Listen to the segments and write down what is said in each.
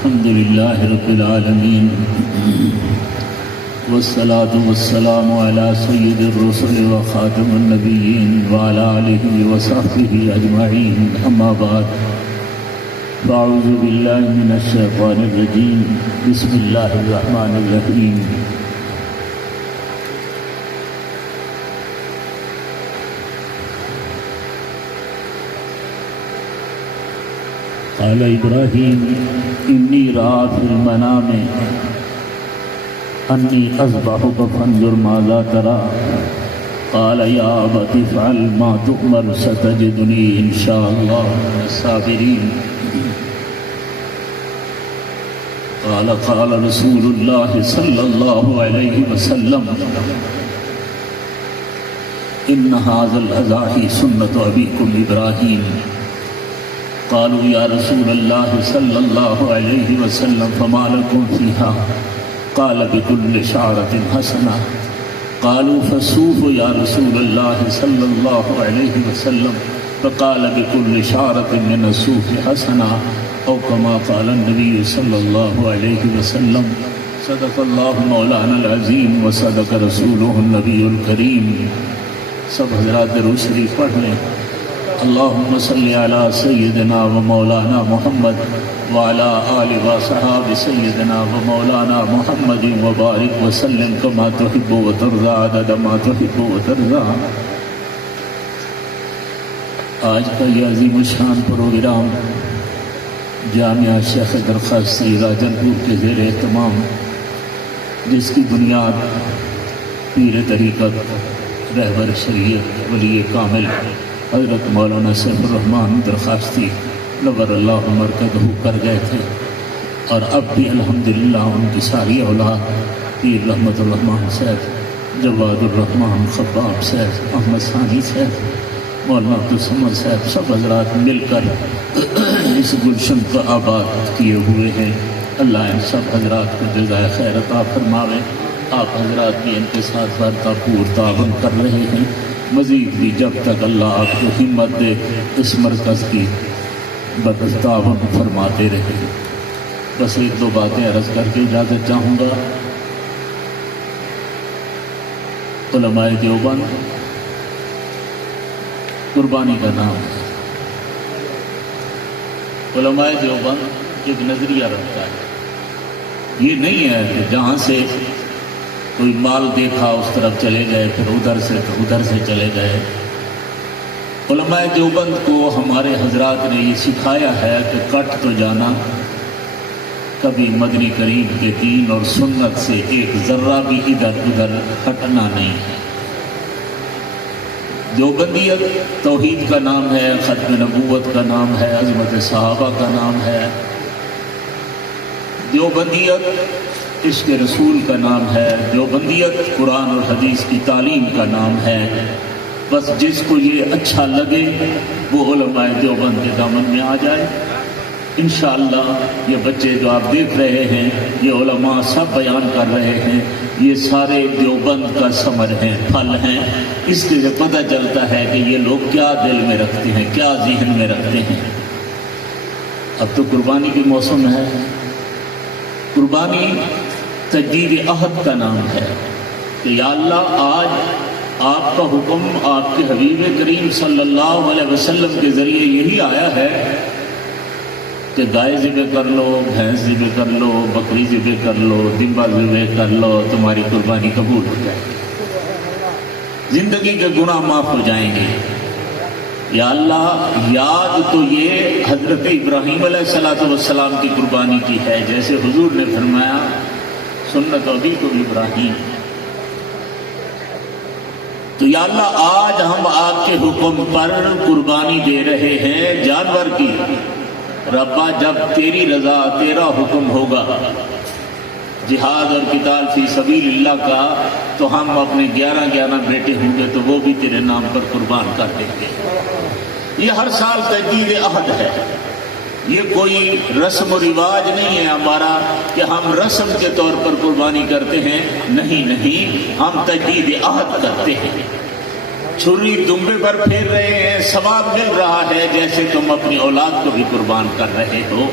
الحمد لله رب العالمين والصلاة والسلام على سيد الرسل وخاتم النبيين وعلى آله وصحبه أجمعين أما بعد فأعوذ بالله من الشيطان الرجيم بسم الله الرحمن الرحيم قال إبراهيم إني رأى في المنام أني أذبحك فانظر ماذا ترى قال يا أبت افعل ما تؤمر ستجدني إن شاء الله من الصابرين قال رسول الله صلى الله عليه وسلم إن هذا الأضاحي سنة أبيكم إبراهيم قالوا يا رسول الله صلى الله عليه وسلم فما لكم فيها قال بكل شعرة حسنة قالوا فالصوف يا رسول الله صلى الله عليه وسلم فقال بكل شعرة من الصوف حسنة أو كما قال النبي صلى الله عليه وسلم صدق الله مولانا العظيم وصدق رسوله النبي الكريم. سب حضرات درود شریف پڑھ لیں. اللہم صلی علی سیدنا و مولانا محمد وعلی آل و صحاب سیدنا و مولانا محمد وبارک وسلم کما تحب و ترضى عدد ما تحب و ترضى. آج کا یہ عظیم الشان پروگرام جامعہ شیخ درخواستی راجنپور کے زیر اہتمام، جس کی بنیاد پیر طریقت رہبر شریعت ولی کامل حضرت مولانا سیف الرحمن درخواستی نور اللہ مرکزہ کر گئے تھے، اور اب بھی الحمدللہ ان کی ساری اولاد پیر رحمت الرحمن صاحب، جواد الرحمن خباب صاحب، احمد ثانی صاحب، مولانا عبدالصمد صاحب، سب حضرات مل کر اس گلشن کو آباد کیے ہوئے ہیں. اللہ ان سب حضرات کو جزائے خیر عطا فرماوے. آپ حضرات بھی ان کے ساتھ بھرپور تعاون کر رہے ہیں. مزید بھی جب تک اللہ آپ کو ہمت دے اس مرکز کی تعاون فرماتے رہے. بس ایک دو باتیں عرض کر کے اجازت چاہوں گا. علماء دیوبند قربانی کا نام ہے. علماء دیوبند ایک نظریہ رکھتا ہے. یہ نہیں ہے کہ جہاں سے کوئی مال دیکھا اس طرف چلے گئے، پھر ادھر سے چلے گئے. علماء دیوبند کو ہمارے حضرات نے یہ سکھایا ہے کہ کٹ تو جانا، کبھی مدنی کریم کے دین اور سنت سے ایک ذرہ بھی ادھر ادھر ہٹنا نہیں ہے. دیوبندیت توحید کا نام ہے، ختم نبوت کا نام ہے، عظمت صحابہ کا نام ہے. دیوبندیت عشق رسول کا نام ہے. دیوبندیت قرآن اور حدیث کی تعلیم کا نام ہے. بس جس کو یہ اچھا لگے وہ علماء دیوبند کے دامن میں آ جائے. انشاءاللہ یہ بچے جو آپ دیکھ رہے ہیں، یہ علماء سب بیان کر رہے ہیں، یہ سارے دیوبند کا ثمر ہیں، پھل ہیں. اس سے پتہ چلتا ہے کہ یہ لوگ کیا دل میں رکھتے ہیں، کیا ذہن میں رکھتے ہیں. اب تو قربانی کے موسم ہے. قربانی تجدید عہد کا نام ہے کہ یا اللہ آج آپ کا حکم آپ کے حبیب کریم صلی اللہ علیہ وسلم کے ذریعے یہی آیا ہے کہ گائے ذبح کر لو، بھینس ذبح کر لو، بکری ذبح کر لو، دمبا ذبح کر لو، تمہاری قربانی قبول ہو جائے گی، زندگی کے گناہ معاف ہو جائیں گے. یا اللہ یاد تو یہ حضرت ابراہیم علیہ السلام کی قربانی کی ہے، جیسے حضور نے فرمایا سنت ابیکم ابراہیم. تو یا اللہ آج ہم آپ کے حکم پر قربانی دے رہے ہیں جانور کی. ربا جب تیری رضا تیرا حکم ہوگا جہاد اور قتال فی سبیل اللہ کا، تو ہم اپنے 11 بیٹے ہوں گے تو وہ بھی تیرے نام پر قربان کر دیں گے. یہ ہر سال تجدید عہد ہے. یہ کوئی رسم و رواج نہیں ہے ہمارا کہ ہم رسم کے طور پر قربانی کرتے ہیں. نہیں، ہم تجدید عہد کرتے ہیں. چھری دمبے پر پھیر رہے ہیں، ثواب مل رہا ہے جیسے تم اپنی اولاد کو بھی قربان کر رہے ہو.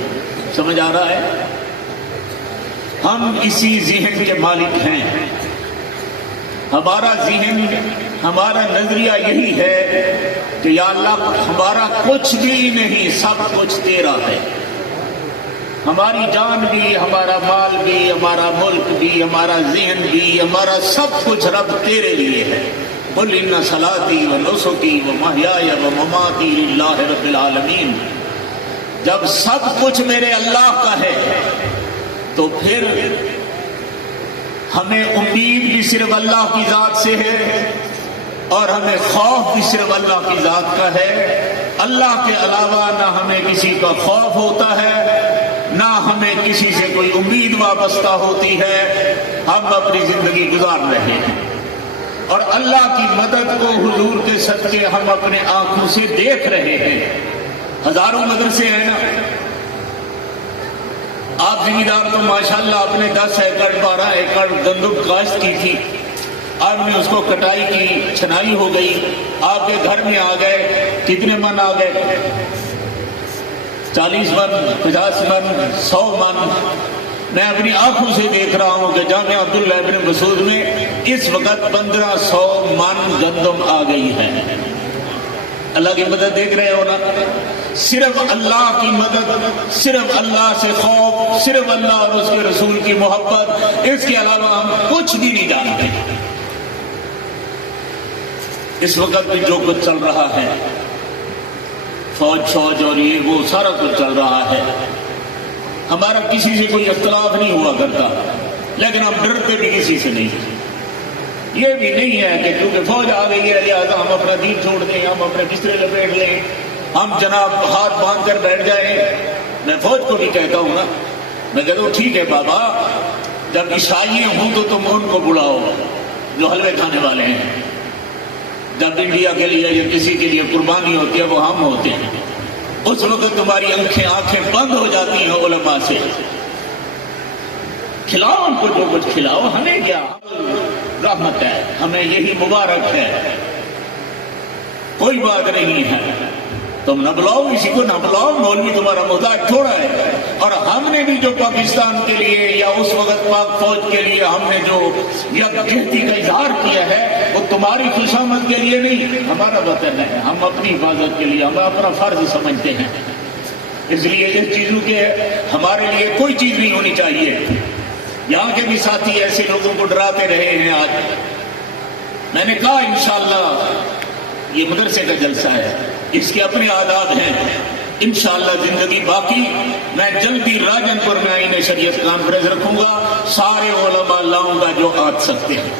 سمجھ آ رہا ہے؟ ہم اسی ذہن کے مالک ہیں. ہمارا ذہن، ہمارا نظریہ یہی ہے کہ یا اللہ ہمارا کچھ بھی نہیں، سب کچھ تیرا ہے. ہماری جان بھی، ہمارا مال بھی، ہمارا ملک بھی، ہمارا ذہن بھی، ہمارا سب کچھ رب تیرے لیے ہے. قل ان صلاتی و نسکی و محیای و مماتی للہ رب العالمین. جب سب کچھ میرے اللہ کا ہے تو پھر ہمیں امید بھی صرف اللہ کی ذات سے ہے اور ہمیں خوف بھی صرف اللہ کی ذات کا ہے. اللہ کے علاوہ نہ ہمیں کسی کا خوف ہوتا ہے، نہ ہمیں کسی سے کوئی امید وابستہ ہوتی ہے. ہم اپنی زندگی گزار رہے ہیں اور اللہ کی مدد کو حضور کے صدقے ہم اپنے آنکھوں سے دیکھ رہے ہیں. ہزاروں مدرسے ہیں نا. آپ زمیندار تو ماشاءاللہ اپنے 10 ایکڑ 12 ایکڑ گندم کاشت کی تھی، آپ نے اس کو کٹائی کی، چھنائی ہو گئی، آپ کے گھر میں آ گئے. کتنے من آ گئے؟ 40 من، 50 من، 100 من. میں اپنی آنکھوں سے دیکھ رہا ہوں کہ جامعہ عبداللہ ابن مسعود میں اس وقت 1500 من گندم آ گئی ہے. اللہ کی مدد دیکھ رہے ہو نا. صرف اللہ کی مدد، صرف اللہ سے خوف، صرف اللہ اور اس کے رسول کی محبت، اس کے علاوہ ہم کچھ بھی نہیں جانتے. اس وقت بھی جو کچھ چل رہا ہے، فوج اور یہ وہ سارا کچھ چل رہا ہے، ہمارا کسی سے کوئی اختلاف نہیں ہوا کرتا، لیکن ہم ڈرتے بھی کسی سے نہیں. یہ بھی نہیں ہے کہ کیونکہ فوج آ گئی ہے لہٰذا ہم اپنا دین چھوڑ دیں، ہم اپنے بسترے لپیٹ لیں، ہم جناب ہاتھ باندھ کر بیٹھ جائیں. میں فوج کو بھی کہتا ہوں نا، میں کہتا ہوں ٹھیک ہے بابا، جب عیسائی ہوں تو تم ان کو بلاؤ جو حلوے کھانے والے ہیں. جب انڈیا کے لیے یا کسی کے لیے قربانی ہوتی ہے وہ ہم ہوتے ہیں. اس وقت تمہاری آنکھیں بند ہو جاتی ہیں علماء سے. کھلاؤ ان کو جو کچھ کھلاؤ، ہمیں کیا، رحمت ہے، ہمیں یہی مبارک ہے، کوئی بات نہیں ہے. تم نہ بلاؤ کسی کو، نہ بلاؤ، مولوی تمہارا محتاج تھوڑا ہے. اور ہم نے بھی جو پاکستان کے لیے یا اس وقت پاک فوج کے لیے ہم نے جو یکجہتی کا اظہار کیا ہے وہ تمہاری خوشامد کے لیے نہیں، ہمارا وطن ہے، ہم اپنی حفاظت کے لیے ہم اپنا فرض سمجھتے ہیں. اس لیے اس چیزوں کے ہمارے لیے کوئی چیز نہیں ہونی چاہیے. یہاں کے بھی ساتھی ایسے لوگوں کو ڈراتے رہے ہیں. آج میں نے کہا انشاءاللہ یہ مدرسے کا جلسہ ہے، اس کے اپنے آداب ہیں. انشاءاللہ زندگی باقی میں جلدی راجن پور میں آئین شریعت کانفرنس رکھوں گا. سارے علماء لاؤں گا جو آ سکتے ہیں.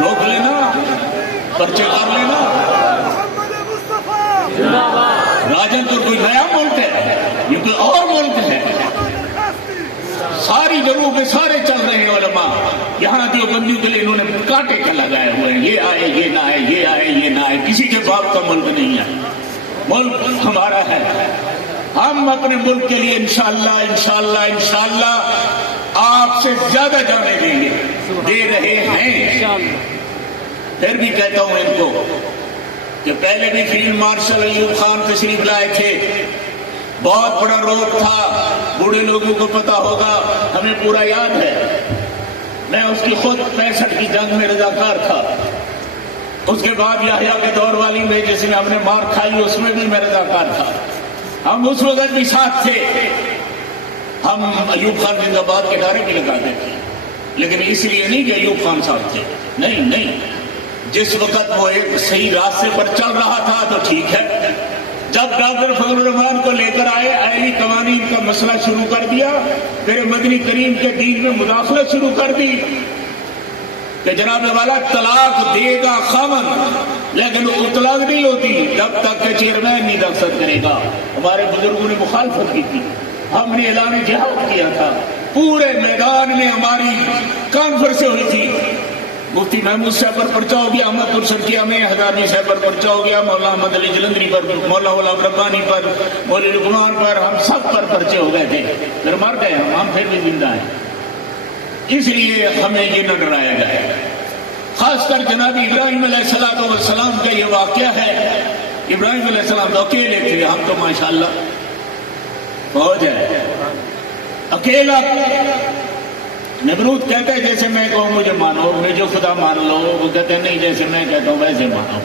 روک لینا، پرچے کر لینا. راجن پور کوئی نیا ملک ہے، یہ کوئی اور ملک ہے. ساری جگہوں پہ سارے چل رہے ہیں علماء. یہاں دیوبندیوں کے لیے انہوں نے کانٹے کا لگائے ہوئے ہیں، یہ آئے یہ نہ آئے، یہ آئے یہ نہ آئے. کسی کے باپ کا ملک نہیں ہے، ملک ہمارا ہے. ہم اپنے ملک کے لیے انشاءاللہ آپ سے زیادہ جانے دیں گے، دے رہے ہیں. پھر بھی کہتا ہوں ان کو کہ پہلے بھی فیلڈ مارشل ایوب خان تشریف لائے تھے، بہت بڑا روڈ تھا، بوڑھے لوگوں کو پتا ہوگا، ہمیں پورا یاد ہے. میں اس کی خود 65 کی جنگ میں رضاکار تھا. اس کے بعد یحییٰ کے دور والی میں جس میں ہم نے مار کھائی اس میں بھی میں رضاکار تھا. ہم اس وقت بھی ساتھ تھے. ہم ایوب خان زندہ باد کے نعرے بھی لگاتے تھے، لیکن اس لیے نہیں کہ ایوب خان صاحب تھے، نہیں. جس وقت وہ ایک صحیح راستے پر چل رہا تھا تو ٹھیک ہے. جب ڈاکٹر فضل الرحمان کو لے کر آئے، اہلی قوانین کا مسئلہ شروع کر دیا، پھر مدنی کریم کے دین میں مداخلت شروع کر دی کہ جناب والا طلاق دے گا خاوند، لیکن وہ طلاق نہیں ہوتی جب تک کہ چیئرمین نہیں دستخط کرے گا. ہمارے بزرگوں نے مخالفت کی تھی، ہم نے اعلان جہاد کیا تھا، پورے میدان میں ہماری کانفرنسیں ہوئی تھی. مفتی محمود صاحب پر پرچہ ہو گیا، احمد الشرکیہ میں ہزاروی صاحب پر پرچہ ہو گیا، مولانا احمد علی جلندری پر، مولانا غلام ربانی پر، مولوی لقمان پر، ہم سب پر پرچے ہو گئے تھے. پھر مر گئے ہم پھر بھی زندہ ہیں. اس لیے ہمیں یہ نہ ڈرایا جائے. خاص کر جناب ابراہیم علیہ السلام کا یہ واقعہ ہے. ابراہیم علیہ السلام تو اکیلے تھے، ہم تو ماشاءاللہ فوج ہے. اکیلا نمرود کہتا ہے جیسے میں کہوں مجھے مانو، مجھے خدا مان لو، وہ کہتے ہیں نہیں جیسے میں کہتا ہوں ویسے مانو،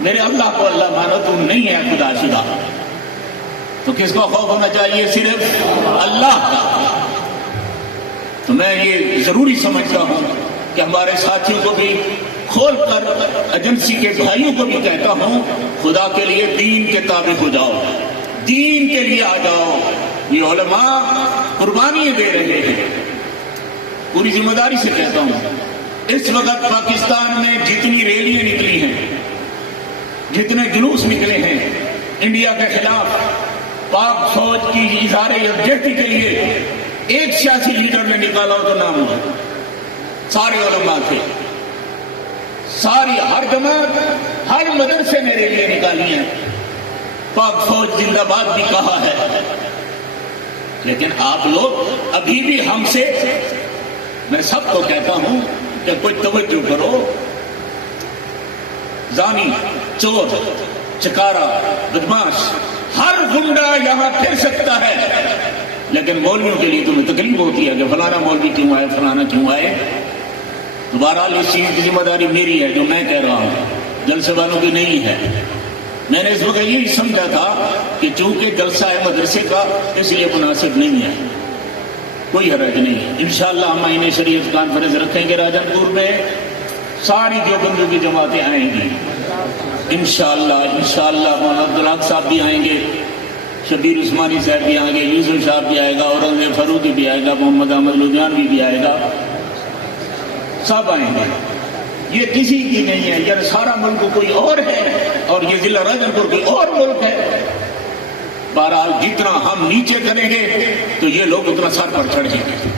میرے اللہ کو اللہ مانو، تم نہیں ہے خدا شدہ۔ تو کس کو خوف ہونا چاہیے؟ صرف اللہ کا۔ تو میں یہ ضروری سمجھتا ہوں کہ ہمارے ساتھیوں کو بھی کھول کر ایجنسی کے بھائیوں کو بھی کہتا ہوں، خدا کے لیے دین کے تابع ہو جاؤ، دین کے لیے آ جاؤ۔ یہ علماء قربانیاں دے رہے ہیں، پوری ذمہ داری سے کہتا ہوں۔ اس وقت پاکستان میں جتنی ریلیاں نکلی ہیں، جتنے جلوس نکلے ہیں انڈیا کے خلاف، پاک فوج کی اظہار یکجہتی کے لیے، ایک سیاسی لیڈر نے نکالا ہو تو نام ہوا، سارے علماء تھے، ساری ہر جماعت ہر مدرسے نے ریلیاں نکالی ہیں، پاک فوج زندہ باد بھی کہا ہے۔ لیکن آپ لوگ ابھی بھی ہم سے، میں سب کو کہتا ہوں کہ کوئی توجہ کرو، زانی، چور، چکارا، بدماش، ہر گنڈا یہاں پھر سکتا ہے، لیکن مولویوں کے لیے تمہیں تکلیف ہوتی ہے کہ فلانا مولوی کیوں آئے، فلانا کیوں آئے۔ بہرحال اس چیز کی ذمہ داری میری ہے جو میں کہہ رہا ہوں، جلسے والوں کی نہیں ہے۔ میں نے اس وقت یہی سمجھا تھا کہ چونکہ جلسہ ہے مدرسے کا اس لیے مناسب نہیں ہے، کوئی حرج نہیں۔ انشاءاللہ ہم آئین شریعت کانفرنس رکھیں گے راجن پور میں، ساری دیوبندیوں کی جماعتیں آئیں گی انشاءاللہ۔ مولانا عبدالحق صاحب بھی آئیں گے، شبیر عثمانی صاحب بھی آئیں گے، یوسف صاحب بھی آئے گا، اورنگزیب فاروقی بھی آئے گا، محمد احمد لدھیانوی بھی آئے گا، سب آئیں گے۔ یہ کسی کی نہیں ہے، یار سارا ملک کوئی اور ہے اور یہ ضلع راجن پور کوئی اور ملک ہے۔ بہرحال جتنا ہم نیچے کریں گے تو یہ لوگ اتنا سر پر چڑھیں گے۔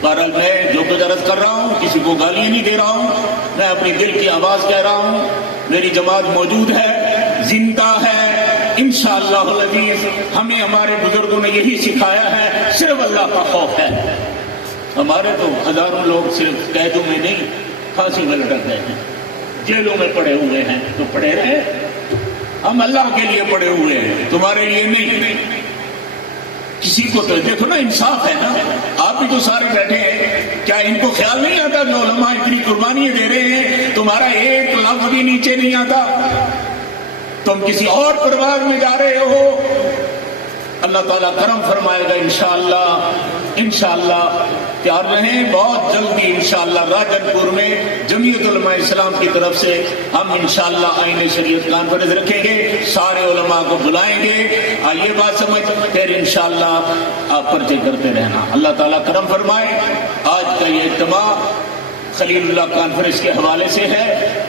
بہرحال میں جو کچھ عرض کر رہا ہوں کسی کو گالیاں نہیں دے رہا ہوں، میں اپنی دل کی آواز کہہ رہا ہوں۔ میری جماعت موجود ہے، زندہ ہے، انشاءاللہ العزیز۔ ہمیں ہمارے بزرگوں نے یہی سکھایا ہے، صرف اللہ کا خوف ہے۔ ہمارے تو ہزاروں لوگ صرف قیدوں میں نہیں، پھانسی میں لٹک گئے ہیں، جیلوں میں پڑے ہوئے ہیں، تو پڑے رہے، ہم اللہ کے لیے پڑے ہوئے ہیں، تمہارے لیے نہیں۔ کسی کو تو دیکھو نا، انصاف ہے نا، آپ بھی تو سارے بیٹھے ہیں، کیا ان کو خیال نہیں آتا کہ علماء اتنی قربانیاں دے رہے ہیں، تمہارا ایک لفظ بھی نیچے نہیں آتا، تم کسی اور پروار میں جا رہے ہو۔ اللہ تعالیٰ کرم فرمائے گا انشاءاللہ تیار رہیں، بہت جلدی انشاءاللہ راجن پور میں جمعیت علماء اسلام کی طرف سے ہم انشاءاللہ آئین شریعت کانفرنس رکھیں گے، سارے علماء کو بلائیں گے، آئیے بات سمجھ، پھر انشاءاللہ آپ پرچے کرتے رہنا۔ اللہ تعالیٰ کرم فرمائے۔ آج کا یہ اجتماع خلیل اللہ کانفرنس کے حوالے سے ہے،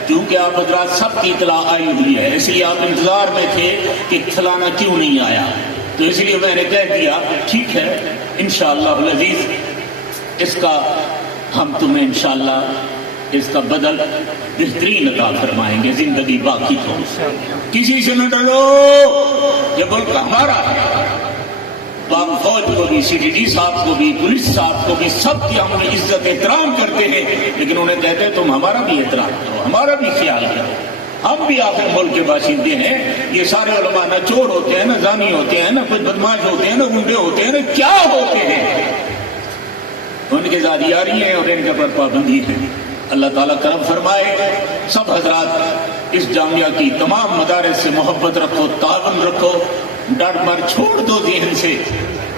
کیونکہ آپ حضرات سب کی اطلاع آئی ہوئی ہے، اس لیے آپ انتظار میں تھے کہ فلانا کیوں نہیں آیا، تو اس لیے میں نے کہہ دیا ٹھیک ہے انشاءاللہ العزیز، اس کا ہم تمہیں انشاءاللہ اس کا بدل بہترین عطا فرمائیں گے زندگی باقی تو۔ کسی سے نہ ڈرو، یہ ملک ہمارا ہے۔ پاک فوج کو بھی، سی ڈی جی صاحب کو بھی، پولیس صاحب کو بھی، سب کی ہم عزت احترام کرتے ہیں، لیکن انہیں کہتے ہیں تم ہمارا بھی احترام کرو، ہمارا بھی خیال کرو، ہم بھی آخر ملک کے باشندے ہیں۔ یہ سارے علماء نہ چور ہوتے ہیں، نہ زانی ہوتے ہیں، نہ کچھ بدماش ہوتے ہیں، نہ گنڈے ہوتے ہیں، نہ کیا ہوتے ہیں، ان کے ذات یاری ہیں اور ان کے پر پابندی ہے۔ اللہ تعالیٰ کرم فرمائے۔ سب حضرات اس جامعہ کی تمام مدارس سے محبت رکھو، تعاون رکھو، ڈر مر چھوڑ دو ذہن سے۔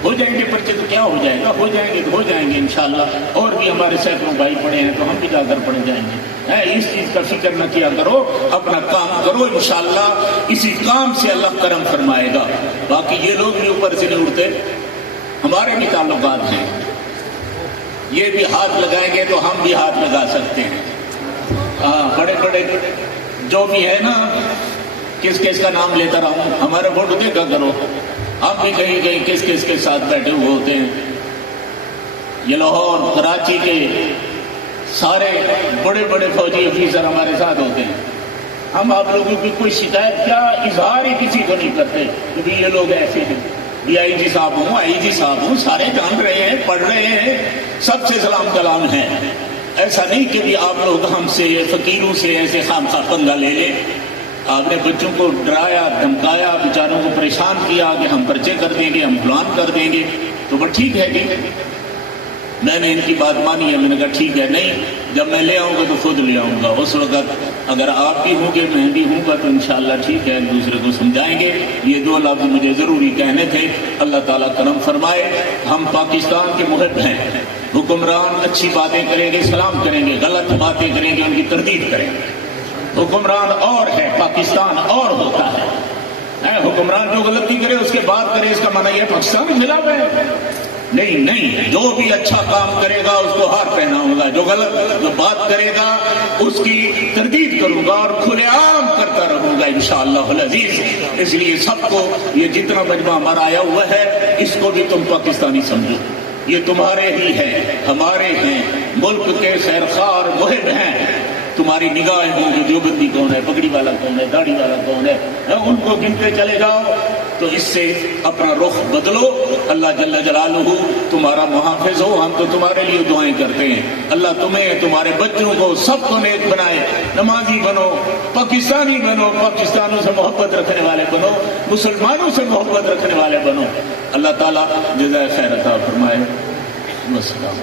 ہو جائیں گے پرچے تو کیا ہو جائے گا، ہو جائیں گے تو ہو جائیں گے انشاءاللہ۔ اور بھی ہمارے سینکڑوں بھائی پڑے ہیں تو ہم بھی جا کر پڑے جائیں گے۔ اس چیز کا فکر نہ کیا کرو، اپنا کام کرو، انشاءاللہ اسی کام سے اللہ کرم فرمائے گا۔ باقی یہ لوگ بھی اوپر سے نہیں اڑتے، ہمارے بھی تعلقات ہیں، یہ بھی ہاتھ لگائیں گے تو ہم بھی ہاتھ لگا سکتے ہیں۔ ہاں، بڑے بڑے جو بھی ہے نا، کس کس کا نام لیتا رہا ہوں، ہمارے فوٹو دیکھا کرو، ہم بھی کہیں کہیں کس کس کے ساتھ بیٹھے ہوئے ہوتے ہیں۔ یہ لاہور، کراچی کے سارے بڑے بڑے فوجی افیسر ہمارے ساتھ ہوتے ہیں۔ ہم آپ لوگوں کی کوئی شکایت کیا اظہار ہی کسی کو نہیں کرتے کہ یہ لوگ ایسے ہیں۔ ڈی آئی جی صاحب ہوں، آئی جی صاحب ہوں، سارے جان رہے ہیں، پڑھ رہے ہیں، سب سے سلام کلام ہے۔ ایسا نہیں کہ بھی آپ لوگ ہم سے فقیروں سے ایسے خام خواہ پنگا لے لیں۔ آپ نے بچوں کو ڈرایا، دھمکایا، بیچاروں کو پریشان کیا کہ ہم پرچے کر دیں گے، ہم پلان کر دیں گے۔ تو وہ ٹھیک ہے جی، میں نے ان کی بات مانی ہے، میں نے کہا ٹھیک ہے، نہیں جب میں لے آؤں گا تو خود لے آؤں گا، اس وقت اگر آپ بھی ہوں گے میں بھی ہوں گا تو انشاءاللہ ٹھیک ہے، ایک دوسرے کو سمجھائیں گے۔ یہ دو لفظ مجھے ضروری کہنے تھے۔ اللہ تعالیٰ کرم فرمائے، ہم پاکستان کے محب ہیں، حکمران اچھی باتیں کریں گے سلام کریں گے، غلط باتیں کریں گے ان کی تردید کریں گے۔ حکمران اور ہے، پاکستان اور ہوتا ہے۔ حکمران جو غلطی کرے اس کے بعد کرے، اس کا معنی یہ پاکستان کے خلاف ہے؟ نہیں، جو بھی اچھا کام کرے گا اس کو ہار پہناؤں گا، جو غلط جو بات کرے گا اس کی تردید کروں گا اور کھلے عام کرتا رہوں گا انشاءاللہ العزیز۔ اس لیے سب کو یہ جتنا مجمع ہمارا آیا ہوا ہے اس کو بھی تم پاکستانی سمجھو، یہ تمہارے ہی ہیں، ہمارے ہیں، ملک کے خیرخواہ اور محب ہیں۔ تمہاری نگاہیں ہوں کہ دیوبندی کون ہے، پگڑی والا کون ہے، داڑھی والا کون ہے، ان کو گنتے چلے جاؤ تو اس سے اپنا رخ بدلو۔ اللہ جل جلالہ تمہارا محافظ ہو، ہم تو تمہارے لیے دعائیں کرتے ہیں۔ اللہ تمہیں، تمہارے بچوں کو، سب کو نیک بنائے، نمازی بنو، پاکستانی بنو، پاکستانوں سے محبت رکھنے والے بنو، مسلمانوں سے محبت رکھنے والے بنو۔ اللہ تعالیٰ جزائے خیر عطا فرمائے۔ والسلام۔